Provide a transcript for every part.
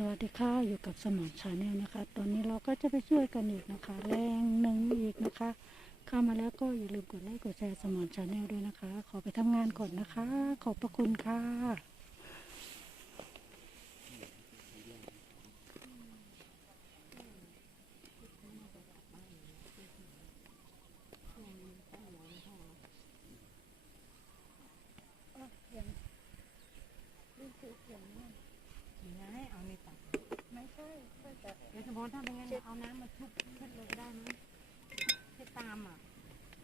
สวัสดีค่ะอยู่กับสมอนชาแนลนะคะ ตอนนี้เราก็จะไปช่วยกันอีกนะคะ แรงหนึ่งอีกนะคะ เข้ามาแล้วก็อย่าลืมกดไลค์กดแชร์สมอนชาแนลด้วยนะคะ ขอไปทำงานก่อนนะคะ ขอบพระคุณค่ะ นะให้เอาในตักไม่ใช่ก็จะเดี๋ยวสมมติถ้าเป็นงั้นเอาน้ำมาชุบเช็ดเลยก็ได้มั้ยเช็ดตามอะ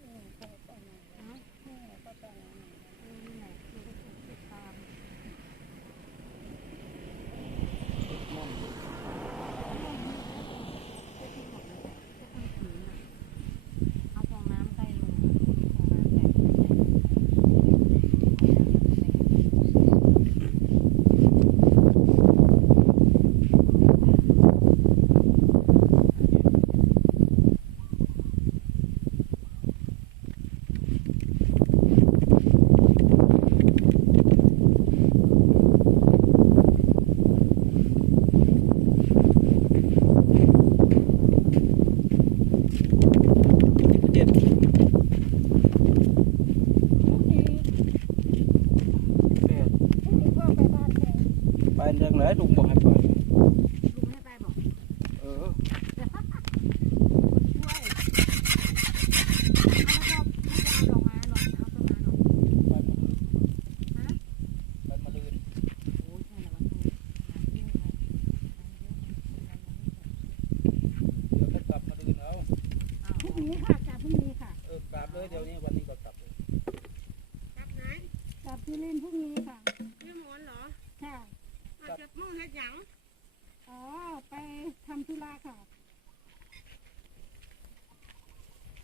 อืมใช่ใช่ออก็ต้องมา เออนี่แหละคือก็เช็ดตามเช็ดที่หมดเลยเช็ดทั้งผืนอะเอาฟองน้ำใกล้ลงอะฟองน้ำแตกใส่เจ็ด พรุ่งนี้ แปด พรุ่งนี้พ่อไปบ้านแก ไปเรื่องไหนลุงบอกให้ไป ลุงให้ไปบอก เออ ช่วยเอาแล้วก็ไม่จะเอาดอกไม้หรอกเอาต้นไม้หรอก ไปมา ฮะ ไปมาลืน โอ้ยใช่แล้วมันต้องหาที่ไว้ เดี๋ยวก็กลับมาลืนเอา อ้าว พรุ่งนี้ค่ะกลับพรุ่งนี้ค่ะ เออกลับเลยเดี๋ยวนี้วันนี้ก็กลับเลย กลับไหน กลับที่เล่นพรุ่งนี้ค่ะ ยี่หมอนเหรอ ค่ะอาจจะมุ่งเฮ็ดหยังอ๋อ ไปทำธุระค่ะ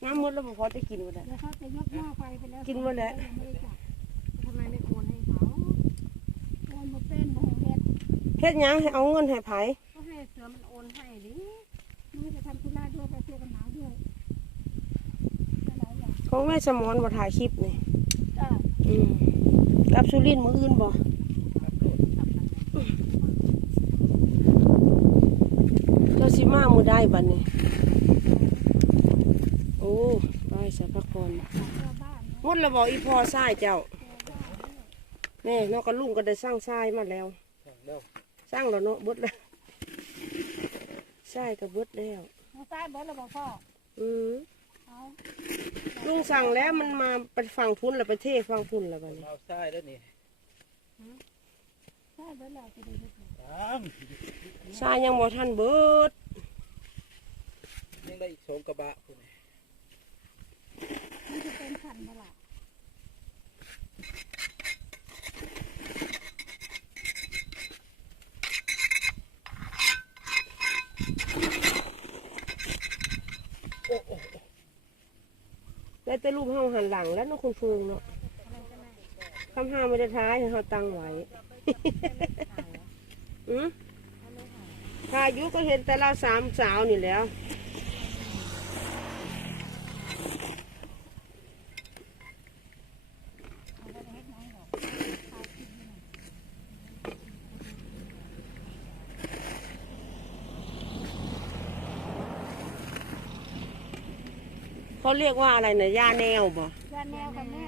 น้ำมดแล้วบ่พอจะกินบ่ได้เดี๋ยวเขาจะยกหม้อไฟไปแล้วกินหมดแล้ว ยังไม่ได้จับทำไมไม่โอนให้เขาโอนมาเป็นโมเฮ็ดเฮ็ดหยังให้เอาเงินให้ไผก็ให้เสือมันโอนให้ดินี่จะทำธุระด้วยไปเที่ยวกันหนาวด้วยไปหลายอย่างของแม่สมอนบ่ถ่ายคลิปนี่จ้าอืมกลับสุรินทร์มื้ออื่นบ่กลับโลด กลับทางไหน เจ้าสิ มามื้อใดบัดนี้ โอ้ไปสะพักผ่อนเที่ยวบ้านเนาะหมดแล้วบ่อีพ่อทรายเจ้าเที่ยวบ้านด้วยแม่นอกกับลุงก็ได้สร้างทรายมาแล้วสั่งแล้วสร้างแล้วเนาะเบิดแล้วทรายก็เบิดแล้วน้องใต้เบิร์ดเราบอกพ่ออืมเอาลุงสั่งแล้วมันมาไปฝั่งพุ่นแล้วไปเทฝั่งพุ่นแล้วบัดนี้มาเอาทรายแล้วนี่ใต้เบิร์ดเราจะได้ยินตามทรายยังบ่ทันเบิดยัง ได้อีกสองกระบะพุ่นนี่นี่จะเป็นขันมาละแล้วแต่รูปเฮาหันหลังแล้วเนาะคุณฟูงเนาะคำห้าไม่ได้ท้ายให้เฮาตั้งไว้ อืมถ้าอายุก็เห็นแต่เราสามสาวนี่แหล้ว เขาเรียกว่าอะไรนะย่าแนวบ่ยาแนวกับแม่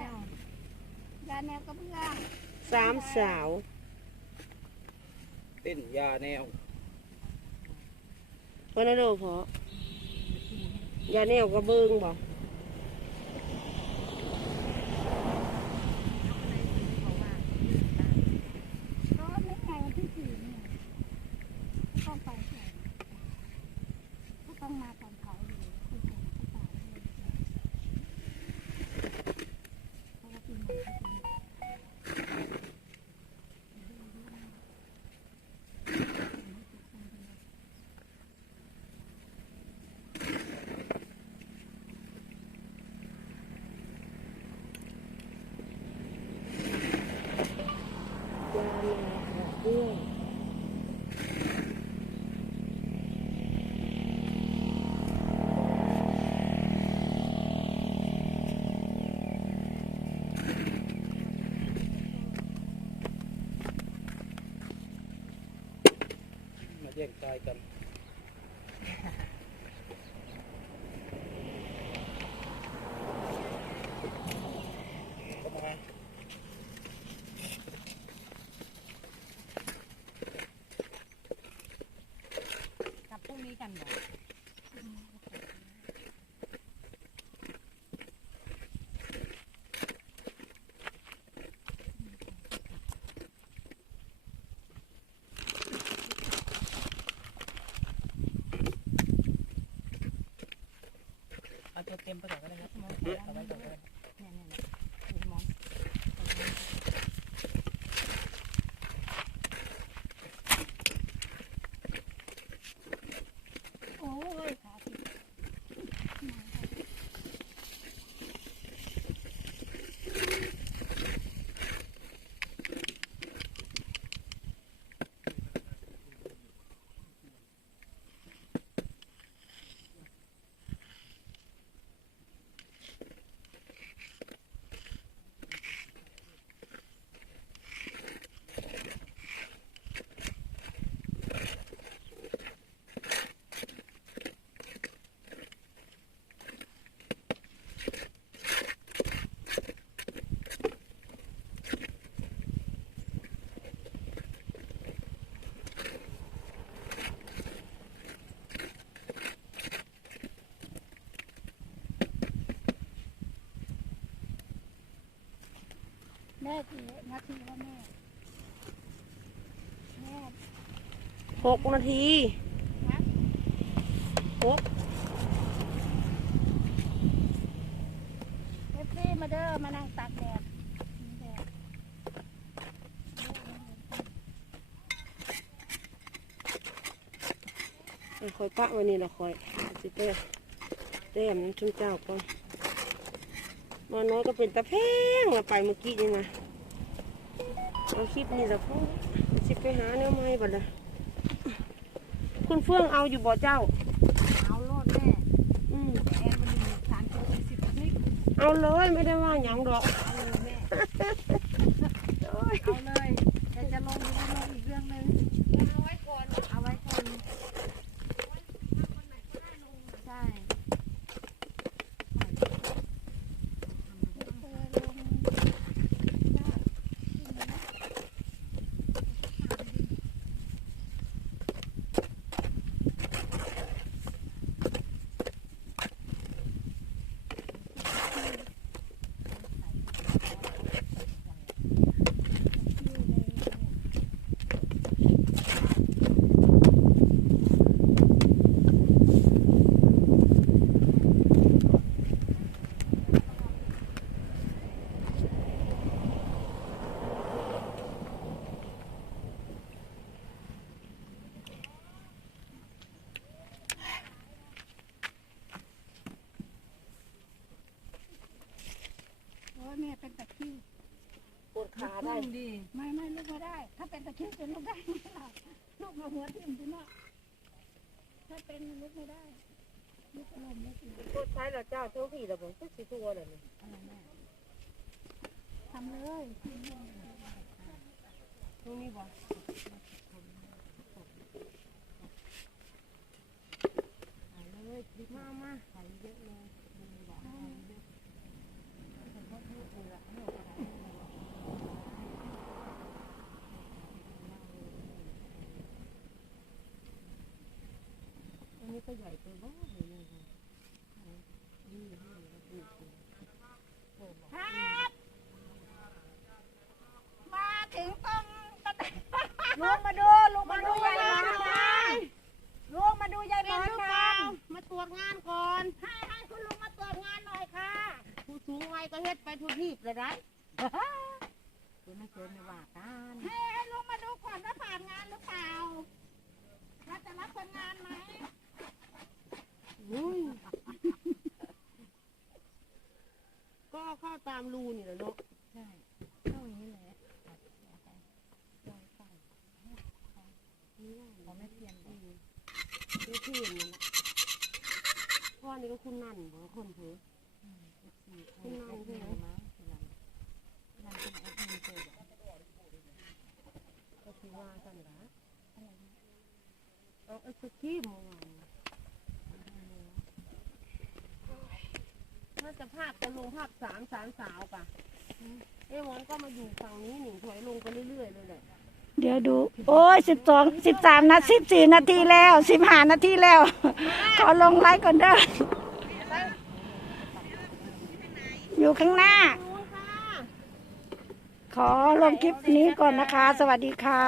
ยาแนวกับเพื่อนสามสาว เต้นยาแนวเพราะนั่นเด้อพอยาแนวกระเบิงบ่ก็ไม่ไงวันที่สี่เนี่ยต้องไปใช่ก็ต้องมาตอนเขาอยู่ที่เชียงเขาตายเลยเพราะว่าปีใหม่เขาเป็น ยาแนวกระเบื้อง มา แย่งตายกันเข้ามากลับพรุ่งนี้กันเหรอ เตัวเต็มไปก่อนก็ได้ครับเอาไว้ก่อนก็ได้เนี่ยเนี่ยเนี่ยมอง โอ้ยขาติด แม่กี่นาทีแล้วแม่ แม่หกนาทีหกเอฟซีมาเด้อมานั่งตากแดดแดดเอาคอยปะไว้นี่ละคอยสิเต้เต้มน้ำชุ่มเจ้าก่อนมาน้อยก็เป็นตะแพงละไปเมื่อกี้นี่นะ เอาคลิปนี่ละพ่อสิไปหาแนวไม้บัดละคุณเฟื่องเอาอยู่บ่เจ้า เอาโลดแม่อืมแต่แอนมันมีสารโควิดสิบนี่เอาเลยไม่ได้ว่าหยังดอกเอาเลยแม่โอ้ยเอาเลยแต่จะลงหรือไม่ลงอีกเรื่องหนึงเอาไว้ก่อนเอาไว้ก่อน ดขาได้พึ่งดีไม่ไม่ลุกไม่ได้ ถ้าเป็นตะคริวจะลุกได้ไหมล่ะลุกมาหัวทิ่มที่เนาะถ้าเป็นลุกไม่ได้ลุกลมลุกอยู่ปวดใช้แล้วเจ้าเท่าพี่แล้วผมก็สิทัวเลยนี่อะไรแม่ทำเลยตรงนี้บ่หายเลยคลิปมามาหายเยอะเลยดูหวานหายเยอะแต่ก็พูดเลยละไม่ออกอะไรเลย อันนี้ก็ใหญ่ไปบ้างเลยนะคะนี่นี่แล้วดูสิ ครับมาถึงตรงตะ ลุงมาดูลุงมาดูยายหมอนกันลุงมาดูยายหมอนกัน มาตรวจงานก่อน ให้ให้คุณลุงมาตรวจงานหน่อยค่ะ ผู้สูงวัยก็เฮ็ดไปทุกทีบเลยได้ เดี๋ยวไม่เจอไม่ว่ากัน ให้ให้ลุงมาดูก่อนว่าผ่านงานหรือเปล่าว่าจะรับคนงานไหม อุ้ยก็ เข้าตามรูนี่แหละเนาะใช่เท่านี้แหละของแม่เทียนดีดูที่เห็นนั่นแหละพ่อนี่ก็คุณนั่นบ่คนเผลอคุณนายใช่ไหมมั้งคุณนายนั่นเป็นแอดมินเจอก็คือว่ากันละไอศครีมเมื่อวาน น่าจะภาพจะลงภาพสามสามสาวป่ะเอ้วอนก็มาอยู่ฝั่งนี้หนิงถอยลงไปเรื่อยๆเลยแหละเดี๋ยวดู โอ้ยสิบสองสิบสามนาทีสิบสี่นาทีแล้วสิบห้านาทีแล้ว ขอลงไลฟ์ก่อนเด้ออยู่ข้างหน้า ขอลงคลิปนี้ก่อนนะคะ สวัสดีค่ะ